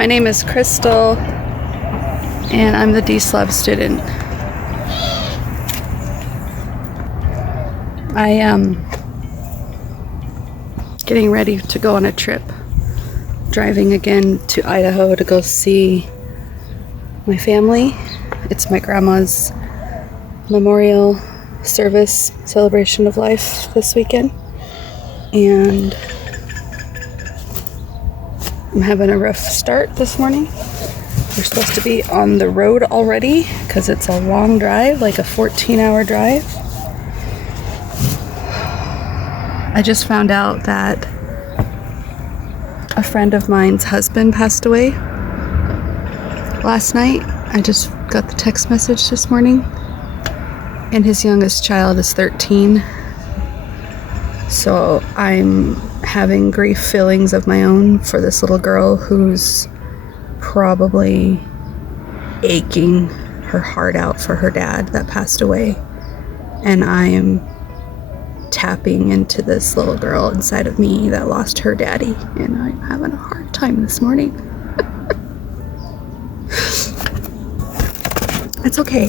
My name is Crystal, and I'm the Deslob student. I am getting ready to go on a trip. Driving again to Idaho to go see my family. It's my grandma's memorial service, celebration of life this weekend. And I'm having a rough start this morning. We're supposed to be on the road already because it's a long drive, like a 14-hour drive. I just found out that a friend of mine's husband passed away last night. I just got the text message this morning, and his youngest child is 13. So I'm having grief feelings of my own for this little girl who's probably aching her heart out for her dad that passed away. And I am tapping into this little girl inside of me that lost her daddy, and I'm having a hard time this morning. It's okay.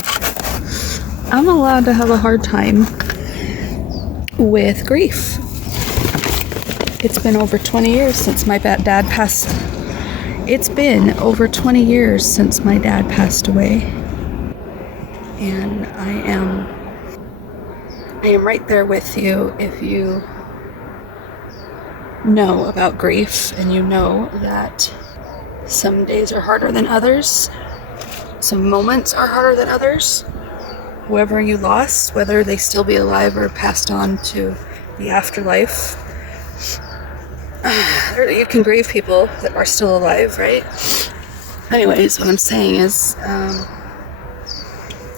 I'm allowed to have a hard time with grief. It's been over 20 years since my dad passed. It's been over 20 years since my dad passed away. And I am right there with you if you know about grief and you know that some days are harder than others. Some moments are harder than others. Whoever you lost, whether they still be alive or passed on to the afterlife, you can grieve people that are still alive, right? Anyways, what I'm saying is,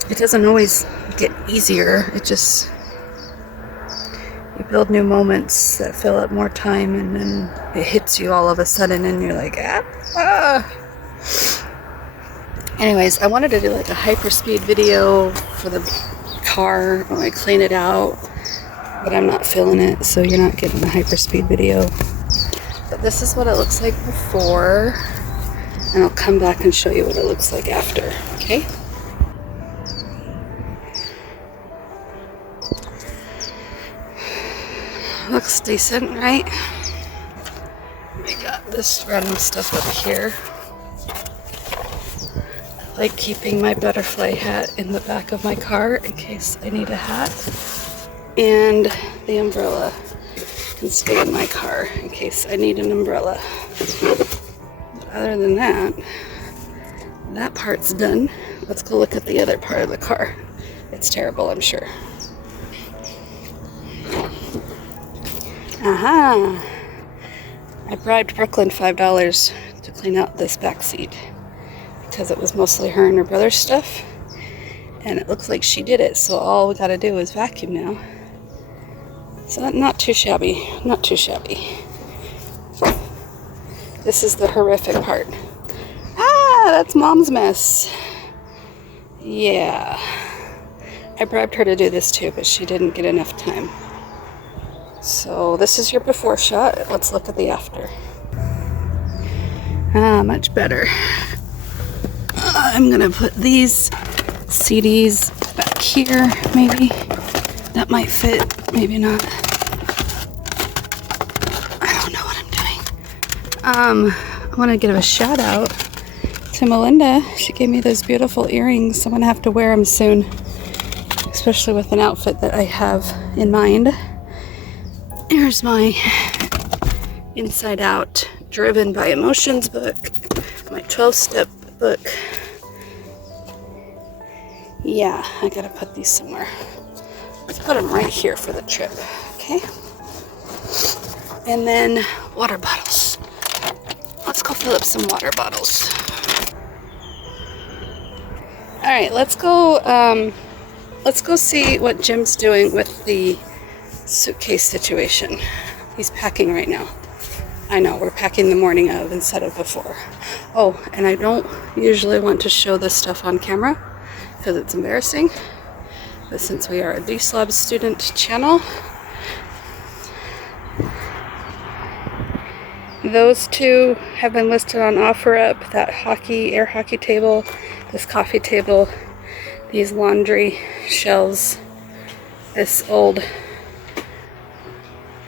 it doesn't always get easier. It just, you build new moments that fill up more time, and then it hits you all of a sudden, and you're like, ah. Anyways, I wanted to do like a hyperspeed video for the car when I clean it out, but I'm not feeling it, so you're not getting a hyperspeed video. But this is what it looks like before, and I'll come back and show you what it looks like after, okay? Looks decent, right? I got this random stuff up here. I like keeping my butterfly hat in the back of my car in case I need a hat. And the umbrella can stay in my car in case I need an umbrella. But other than that, that part's done. Let's go look at the other part of the car. It's terrible, I'm sure. Aha! I bribed Brooklyn $5 to clean out this back seat because it was mostly her and her brother's stuff, and it looks like she did it, so all we gotta do is vacuum now. So not too shabby, not tue shabby. This is the horrific part. Ah, that's Mom's mess. Yeah. I bribed her to do this too, but she didn't get enough time. So this is your before shot. Let's look at the after. Ah, much better. I'm gonna put these CDs back here, maybe. That might fit, maybe not. I don't know what I'm doing. I want to give a shout out to Melinda. She gave me those beautiful earrings. I'm gonna have to wear them soon, especially with an outfit that I have in mind. Here's my Inside Out Driven by Emotions book, my 12-step book. Yeah, I gotta put these somewhere. Let's put them right here for the trip, okay? And then water bottles. Let's go fill up some water bottles. All right, let's go see what Jim's doing with the suitcase situation. He's packing right now. I know, we're packing the morning of instead of before. Oh, and I don't usually want to show this stuff on camera because it's embarrassing. But since we are a Deslob student channel, Those two have been listed on OfferUp. That air hockey table, this coffee table, these laundry shelves, this old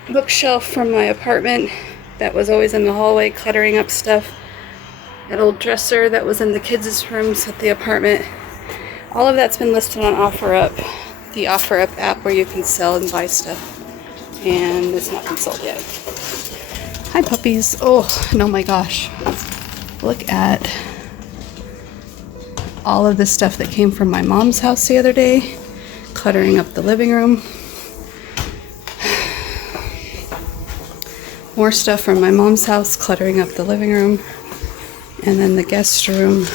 bookshelf from my apartment that was always in the hallway cluttering up stuff, that old dresser that was in the kids' rooms at the apartment. All of that's been listed on OfferUp, the OfferUp app where you can sell and buy stuff. And it's not been sold yet. Hi puppies. Oh, no, my gosh. Look at all of this stuff that came from my mom's house the other day, cluttering up the living room. More stuff from my mom's house, cluttering up the living room. And then the guest room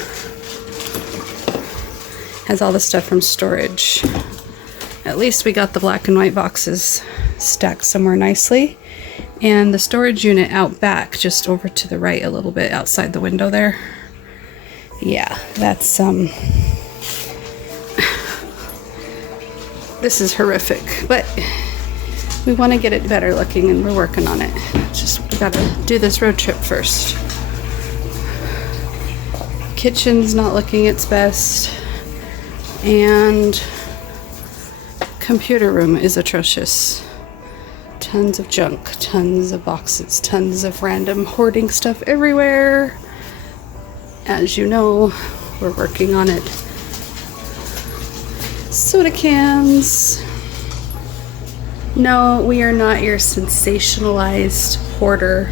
has all the stuff from storage. At least we got the black and white boxes stacked somewhere nicely. And the storage unit out back, just over to the right a little bit outside the window there. Yeah, that's, this is horrific, but we want to get it better looking and we're working on it. Just, we gotta do this road trip first. Kitchen's not looking its best, and computer room is atrocious. Tons of junk, tons of boxes, tons of random hoarding stuff everywhere. As you know, we're working on it. Soda cans. No, we are not your sensationalized hoarder.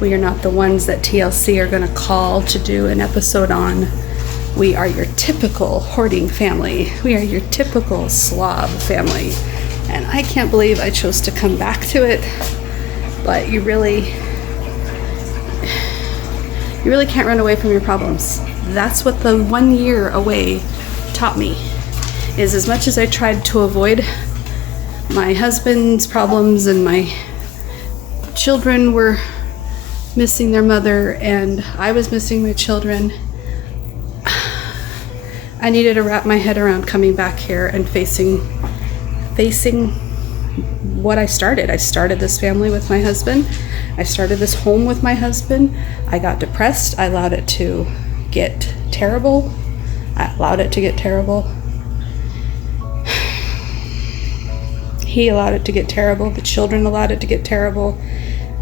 We are not the ones that TLC are going to call to do an episode on. We are your typical hoarding family. We are your typical slob family. And I can't believe I chose to come back to it. But you really can't run away from your problems. That's what the 1 year away taught me. Is as much as I tried to avoid my husband's problems, and my children were missing their mother and I was missing my children, I needed to wrap my head around coming back here and facing what I started. I started this family with my husband. I started this home with my husband. I got depressed. I allowed it to get terrible. He allowed it to get terrible. The children allowed it to get terrible.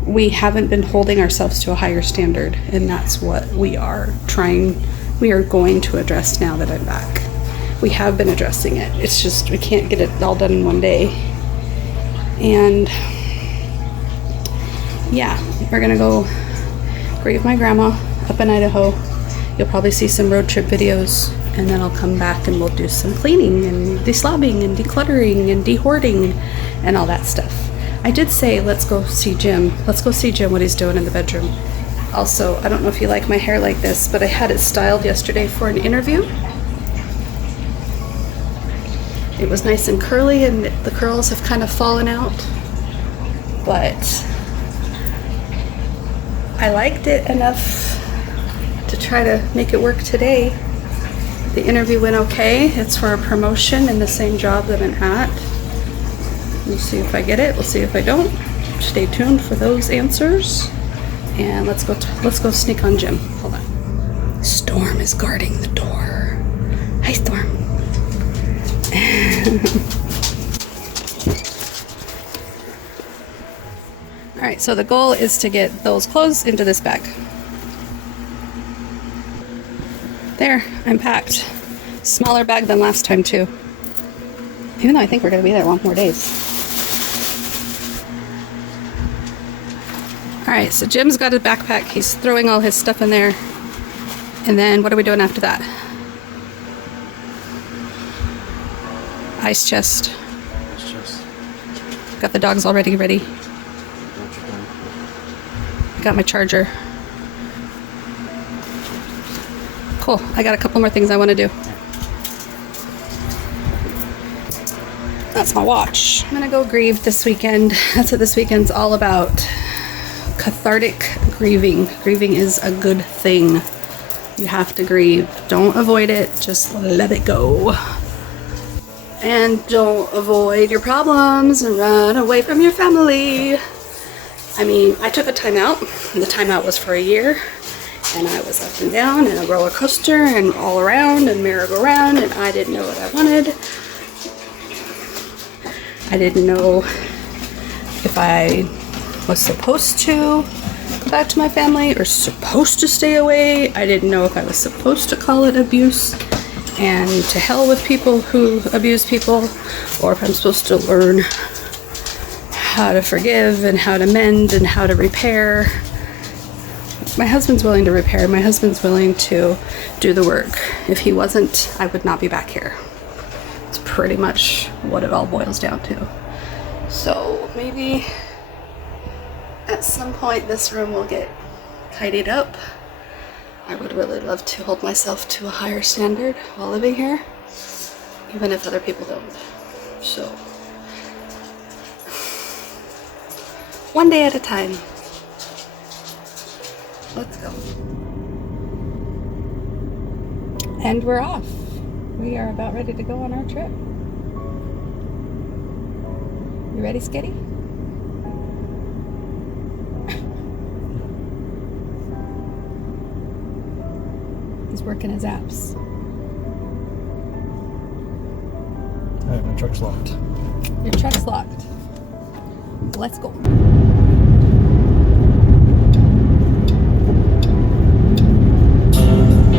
We haven't been holding ourselves to a higher standard, and that's what we are going to address now that I'm back. We have been addressing it. It's just we can't get it all done in one day. And yeah, we're gonna go grieve my grandma up in Idaho. You'll probably see some road trip videos, and then I'll come back and we'll do some cleaning and deslobbing and decluttering and dehoarding and all that stuff. I did say let's go see Jim. Let's go see Jim what he's doing in the bedroom. Also, I don't know if you like my hair like this, but I had it styled yesterday for an interview. It was nice and curly, and the curls have kind of fallen out, but I liked it enough to try to make it work today. The interview went okay. It's for a promotion in the same job that I'm at. We'll see if I get it. We'll see if I don't. Stay tuned for those answers. And let's go sneak on Jim. Hold on. Storm is guarding the door. Hi, Storm. All right, so the goal is to get those clothes into this bag. There, I'm packed. Smaller bag than last time too. Even though I think we're gonna be there 1 more days. All right, so Jim's got his backpack. He's throwing all his stuff in there. And then what are we doing after that? Ice chest. Got the dogs already ready. Got my charger. Cool. I got a couple more things I want to do. That's my watch. I'm gonna go grieve this weekend. That's what this weekend's all about. Cathartic grieving. Grieving is a good thing. You have to grieve. Don't avoid it. Just let it go. And don't avoid your problems and run away from your family. I mean, I took a timeout, and the timeout was for a year, and I was up and down and a roller coaster and all around and merry-go-round, and I didn't know what I wanted. I didn't know if I was supposed to go back to my family or supposed to stay away. I didn't know if I was supposed to call it abuse and to hell with people who abuse people, or if I'm supposed to learn how to forgive and how to mend and how to repair. My husband's willing to repair. My husband's willing to do the work. If he wasn't, I would not be back here. It's pretty much what it all boils down to. So maybe at some point this room will get tidied up. I would really love to hold myself to a higher standard while living here, even if other people don't. So, one day at a time. Let's go. And we're off. We are about ready to go on our trip. You ready, Skitty? He's working his apps. Alright, my truck's locked. Your truck's locked. Let's go.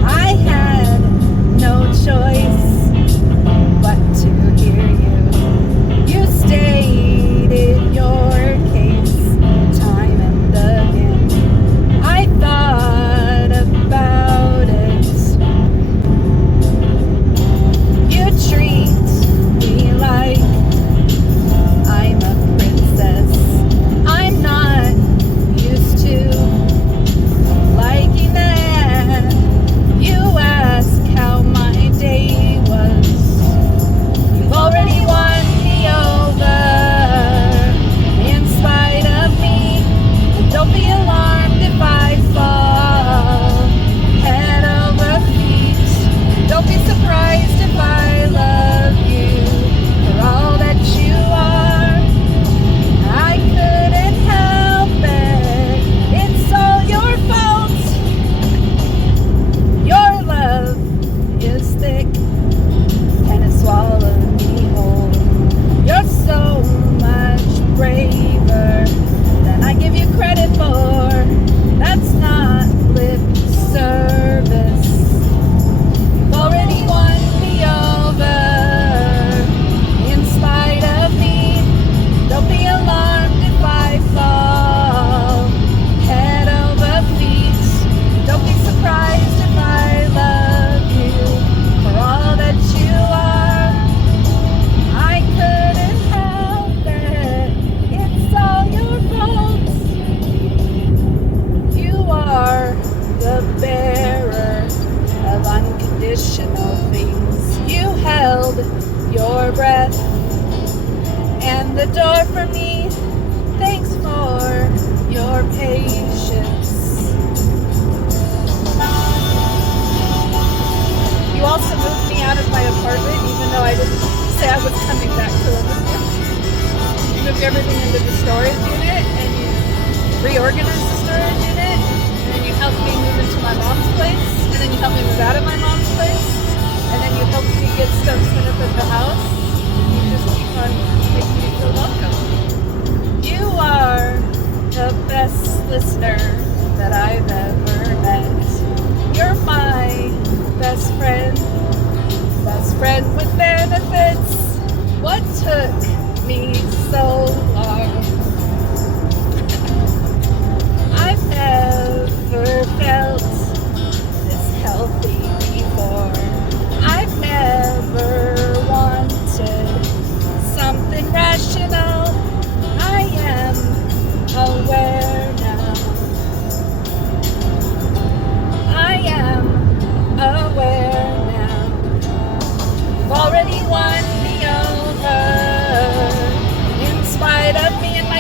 I had no choice but to hear you. You stated your case time and again. I thought about it. You treat me like I'm a princess. I'm not used to liking that. You ask how my day was. You've already won me over in spite of me. Don't be alarmed if I fall head over feet. Don't be surprised if I love you for all that you are. I couldn't help it. It's all your fault. Your love is thick and it swallowed me whole. You're so much braver than I give you credit for. That's not lip service. You've already won me over in spite of me. Don't be alarmed if I fall head over feet. Don't be surprised if I love you for all that you are. I couldn't help it. It's all your fault. You are the bearer of unconditional things. You held your breath and the door for me. Thanks for your patience. You also moved me out of my apartment, even though I didn't say I was coming back to live with you. You moved everything into the storage unit, and you reorganized the storage unit, and then you helped me move into my mom's place, and then you helped me move out of my mom's place, and then you helped me get stuff set up at the house. You just keep on making me feel welcome. You are the best listener that I've ever met. You're my best friend with benefits. What took me so long? I've never felt this healthy before. I've never wanted something rational. I am aware now. I am aware now. You've already won me over in spite of me and my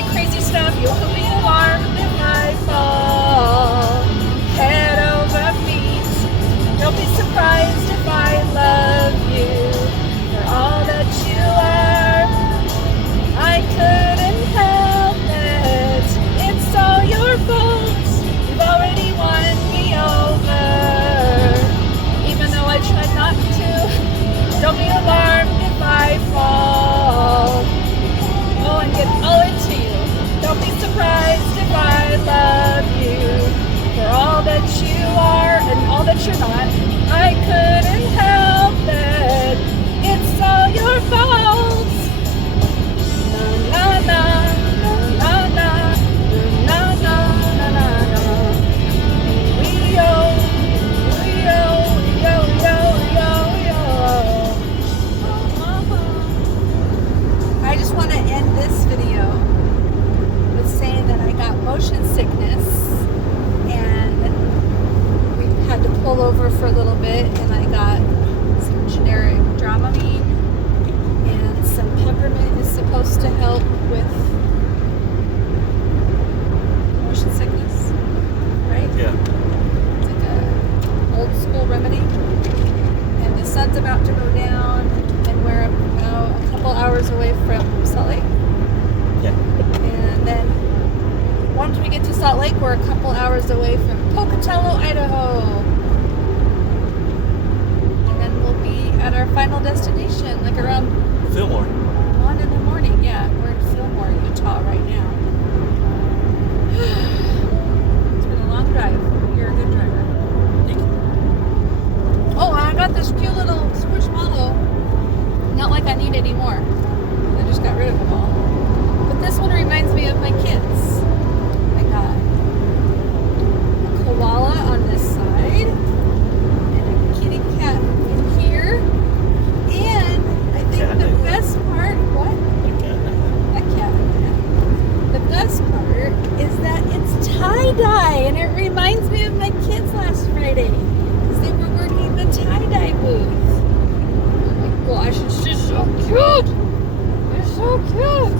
love you for all that you are and all that you're not. I couldn't help it. It's all your fault. Na na na na na na na na na na. We-o, we-o, yo yo yo yo. I just want to end this video with saying that I got motion sickness and we had to pull over for a little bit, and I got some generic Dramamine, and some peppermint is supposed to help with motion sickness, right? Yeah. It's like a old school remedy. And the sun's about to go down, and we're about a couple hours away from Salt Lake. Yeah. And then once we get to Salt Lake, we're a couple hours away from Pocatello, Idaho. And then we'll be at our final destination, like around Fillmore. 1 in the morning. Yeah, we're in Fillmore, Utah right now. It's been a long drive. You're a good driver. Thank you. Oh, and I got this cute little squishmallow. Not like I need any more. I just got rid of them all. But this one reminds me of my kids. I got a koala on this side and a kitty cat in here. And I think the best part, what? A cat. Yeah. The best part is that it's tie-dye, and it reminds me of my kids last Friday because they were working the tie-dye booth. Oh my gosh, it's just so cute. They're so cute.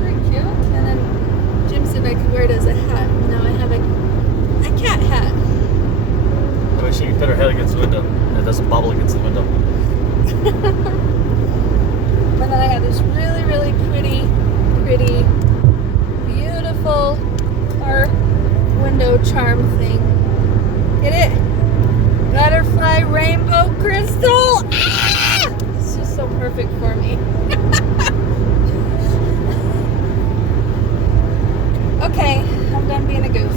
Very cute. And then Jim said I could wear it as a hat. Now I have a cat hat. I wish you could put her head against the window and it doesn't bobble against the window. And then I have this really, really pretty, beautiful car window charm thing. Get it? Butterfly rainbow crystal. Ah! It's just so perfect for me. Okay, I'm done being a goof.